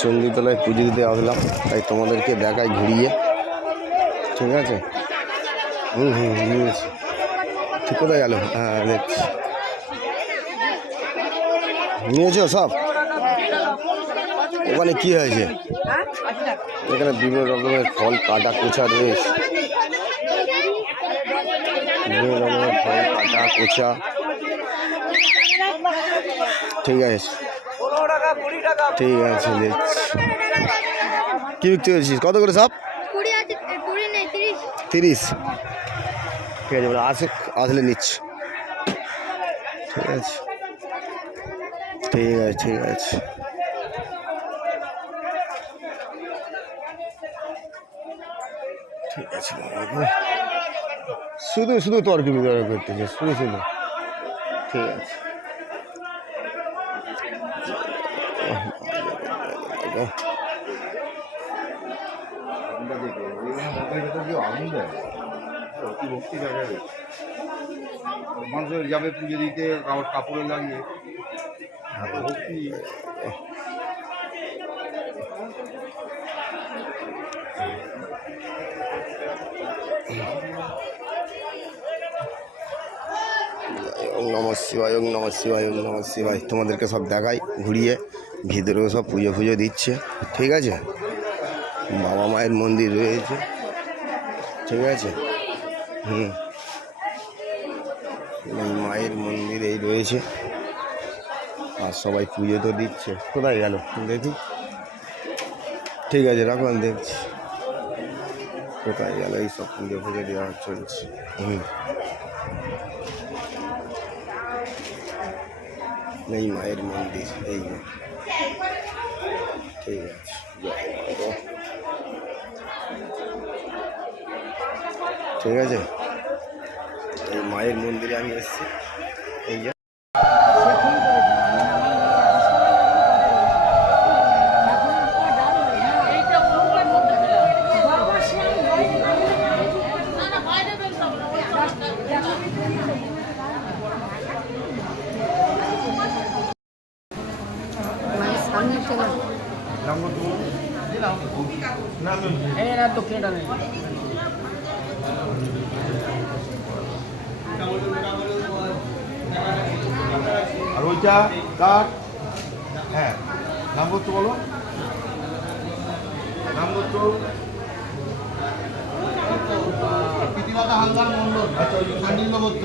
চণ্ডীতলায় পুজো দিতে আসলাম, তাই তোমাদেরকে দেখাই ঘুরিয়ে। ঠিক আছে, নিয়েছি। ঠিক কোথায় গেল? হ্যাঁ দেখছি, নিয়েছো সব। ওখানে কি হয়েছে? এখানে বিভিন্ন রকমের ফল কাটা কোচা রয়েছে, বিভিন্ন রকমের ফল কাটা কোচা। ঠিক আছে, ঠিক আছে দেখছি। কি বিক্রি করেছিস? কত করে সব? 30। ঠিক আছে, বলে আসলে নিচ্ছি। ঠিক আছে, ঠিক আছে, ঠিক আছে। ঠিক আছে, শুধু শুধু তর্ক বিতর্ক করতেছে, শুধু শুধু। ঠিক আছে, মানুষের যাবে পুজো দিতে কাপড়ে লাগিয়ে ভক্তি। ওম নমঃ শিবায়, ওম নমঃ শিবায়, ওম নমঃ শিবায়। তোমাদেরকে সব দেখাই ঘুরিয়ে। ভিতরেও সব পুজো ফুজো দিচ্ছে। ঠিক আছে, বাবা মায়ের মন্দির রয়েছে। ঠিক আছে, এই মায়ের মন্দির এই রয়েছে, আর সবাই পুজো তো দিচ্ছে। কোথায় গেল দেখি। ঠিক আছে, রাখলাম, দেখছি কোথায় গেল। এই সব পুজো ফুজো দেওয়া চলছে। এই মায়ের মন্দির, এই ঠিক আছে। ঠিক আছে, এই মায়ের মন্দিরে আমি এসেছি। এই যে আর ওইটা কার? হ্যাঁ, নামগত্র বলো, নামগত্র প্রীতিলতা হালদার মন্ডল। আচ্ছা, নিম্নগোত্র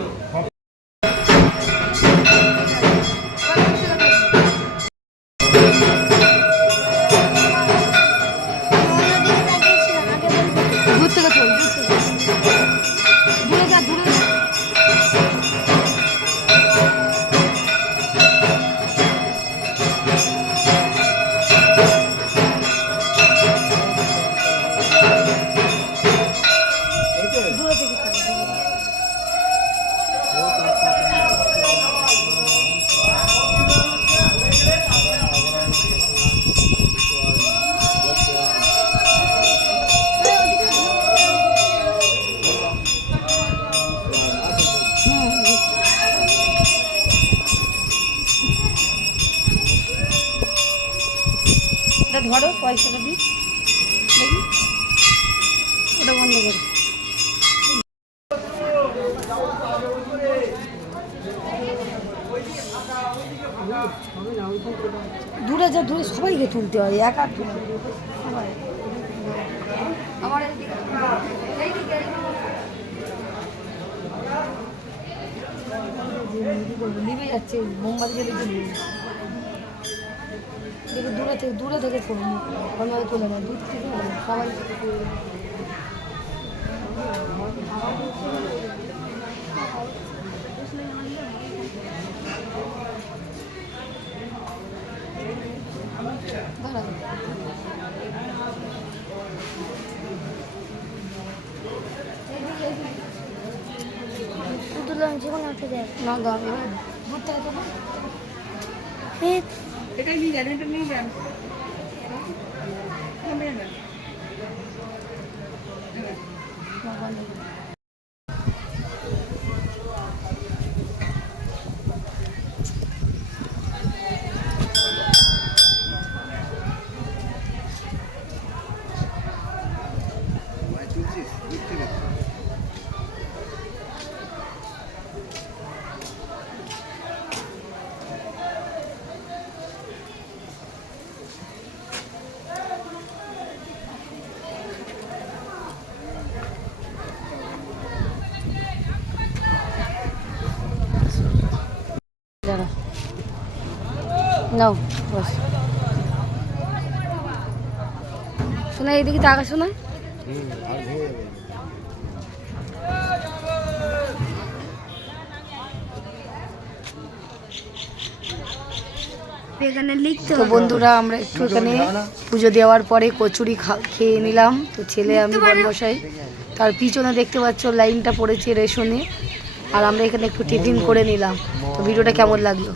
ধরো, পয়সাটা দিই, দেখি ওটা বন্ধ করো। দূরে যা, দূরে সবাইকে তুলতে হয়, একা সবাই। আমার নিভে যাচ্ছে, মোমবাতি জ্বেলে জ্বলবে। দেখে দূরে থেকে তুলে অন্যভাবে তুলে নেয়, দূর থেকে সবাই। যেকোনো একটা দেয় না দাঁড়াবে, দূর থেকে দেবো। এটাই নিয়ে যান, এটা নিয়ে যান। নাও বস। শোনা এইদিকে টাকা শোনা এখানে লিখতে। তো বন্ধুরা আমরা একটু এখানে পুজো দেওয়ার পরে কচুরি খেয়ে নিলাম। তো ছেলে আমি বড়মশাই, তার পিছনে দেখতে পাচ্ছ লাইনটা পড়েছে রেশনে, আর আমরা এখানে একটু টিফিন করে নিলাম। তো ভিডিওটা কেমন লাগলো?